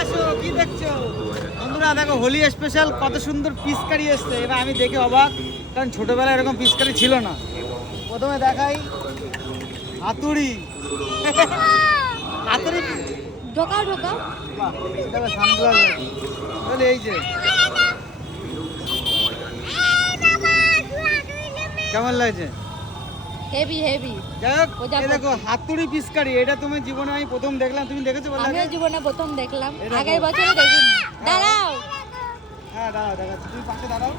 আসো, কি দেখছো বন্ধুরা? দেখো হোলি স্পেশাল কত সুন্দর পিস কারি এসছে। এবার আমি দেখে অবাক, কারণ ছোটবেলায় এরকম পিস কারি ছিল না। প্রথমে দেখাই হাতুড়ি। হাতুড়ি ঢোকাও ঢোকাও। বাহ, এটা বেশ শান্ত লাগে। তাহলে এই যে কেমন লাগছে? Heavy heavy. যাই হোক, ওটা এই দেখো হাতুড়ি পিস কারি, এটা তুমি জীবনে আমি প্রথম দেখলাম। তুমি দেখেছো বলো? আমিও জীবনে প্রথম দেখলাম, এই দেখো। আগের বছরে দেখিনি। দাঁড়াও। হ্যাঁ দাঁড়াও, দেখাচ্ছি, তুমি পাশে দাঁড়াও।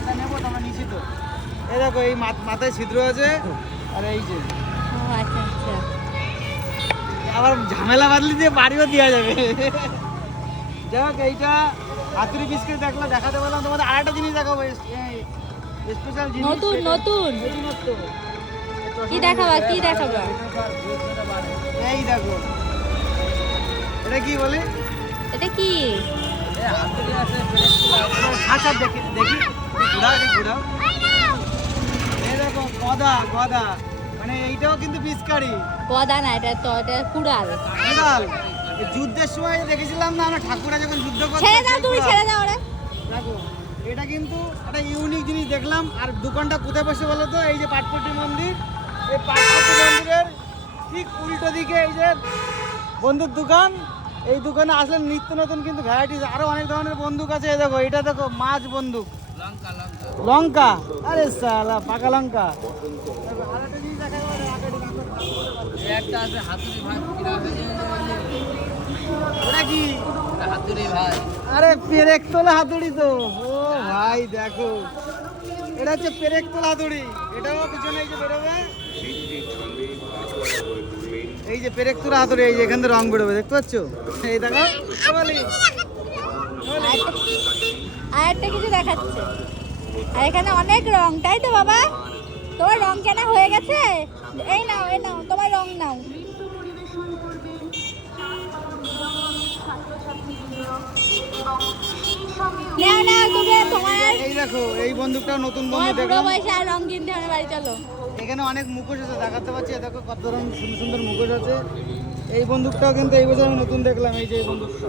এটা নেবো তো, আমরা নিচ্ছি তো। এই দেখো, এই মাথায় ছিদ্র আছে, আর এই যে ও আচ্ছা আচ্ছা। আবার ঝামেলা বাদলি দিয়ে বাড়িও দেওয়া যাবে। যাই হোক, এইটা হাতুড়ি পিস করে দেখলো, দেখাতে বললাম তোমাদের। আরেকটা জিনিস দেখাবো, স্পেশাল জিনিস। নতুন নতুন নতুনত্ব। কি দেখাবা কি দেখাবা? এই দেখো, এটা কি বলে? এটা কি? আচ্ছা দেখি দেখি, ঘুরাও, এটা ঘুরাও। এই দেখো গদা, গদা, মানে এইটাও কিন্তু পিস কারি। পদা না, এটা তো এটা কুড়াল। কুড়াল। এই যুদ্ধের সময় দেখেছিলাম না আমরা, ঠাকুরা যখন যুদ্ধ করতো। ছেড়ে দাও তুমি, ছেড়ে দাও ওরে। দেখো, এটা কিন্তু একটা ইউনিক জিনিস দেখলাম। আর দোকানটা কোথায় বসে বলো তো? এই যে পাটপট্টি মন্দির, এই পাটপট্টি মন্দিরের ঠিক উল্টো দিকে এই যে বন্দুক দোকান। এই দোকানে আসলে নিত্য নতুন কিন্তু ভ্যারাইটিস, আরো অনেক ধরনের বন্দুক আছে। এই দেখো, এটা দেখো মাছ বন্দুক, লঙ্কা। আরে সালা, পাকা লঙ্কা। আরেকটা জিনিস দেখা যাবে, একটা আছে হাতুড়ি ভাই, ওটা কি? হাতুড়ি ভাই। আরে পেরেক তোলা হাতুড়ি তো। ও ভাই দেখো, এটা হচ্ছে পেরেক তোলা হাতুড়ি। এটাও পিছনে এই যে বেরোবে, এই যে পেরেক তোলা হাতুড়ি, এই যে এখান থেকে রং বেরোবে, দেখতে পাচ্ছ? এই দেখো, আর একটা কিছু দেখাচ্ছে, আর এখানে অনেক রং, তাই তো বাবা? তোমার রং কেনা হয়ে গেছে? এই নাও এই নাও, তোমার রং নাও। নাও নাও, তুমি তোমার এই দেখো, এই বন্দুকটাও নতুন তোমার বন্দুক বুড়ো দেখলাম। বয়সে আর রং কিনতে হবে, বাড়ি চলো। এখানে অনেক মুখোশ আছে, দেখাতে পাচ্ছি। দেখো কত ধরনের সুন্দর সুন্দর মুখোশ আছে। এই বন্দুকটাও কিন্তু এই বছর আমি নতুন দেখলাম। এই যে এই বন্দুকটা,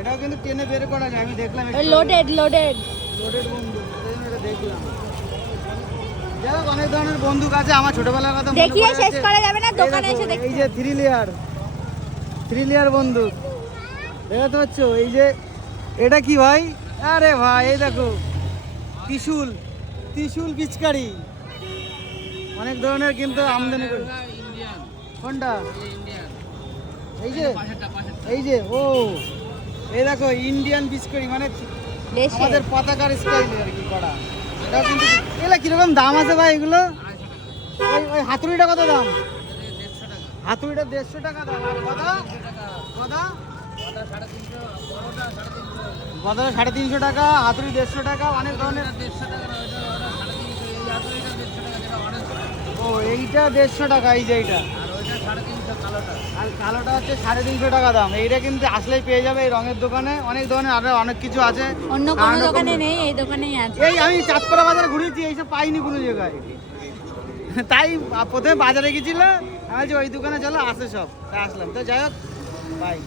এটাও কিন্তু টেনে বের করা যায়। আমি দেখলাম লোডেড লোডেড। লোডেড বন্দুক, এই জন্য এটা দেখলাম। যাই হোক, অনেক ধরনের বন্দুক আছে। আমার ছোটবেলার কথা মনে দেখিয়ে পড়ে শেষ যাচ্ছে। করা যাবে না, এই দোকানে দেখো, এসে দেখতে এই যে থ্রি লেয়ার বন্দুক, দেখাতে পাচ্ছ? এই যে এটা কি ভাই? আরে ভাই, এই দেখো ত্রিশূল, ত্রিশূল পিচকারি। অনেক ধরনের কিন্তু আমদানি করে। ইন্ডিয়ান, কোনটা? ইন্ডিয়ান। এই যে, এই যে, ও এই দেখো ইন্ডিয়ান পিচকারি, মানে দেশে। আমাদের পতাকার স্টাইল আর কি করা। এটাও কিন্তু, এগুলো কিরকম দাম আছে ভাই এগুলো? ওই ওই হাতুড়িটা কত দাম? হাতুড়িটা 150 টাকা দাম। আর গদা? গদা? গদা 350 টাকা, হাতুড়ি 150 টাকা। অনেক ধরনের। ও এইটা 150 টাকা, এই যে এইটা। আর কালোটা হচ্ছে 350 টাকা দাম। এইটা কিন্তু আসলেই পেয়ে যাবে এই রঙের দোকানে। অনেক ধরনের আরো অনেক কিছু আছে, অন্য কোনো দোকানে নেই, এই দোকানেই আছে। এই আমি চাঁদপাড়া বাজার ঘুরেছি, এইসব পাইনি কোনো জায়গায়। তাই প্রথমে বাজারে গেছিল, আমি বলছি ওই দোকানে চলো, আসে সব, তাই আসলাম। তো যাই হোক, বাই।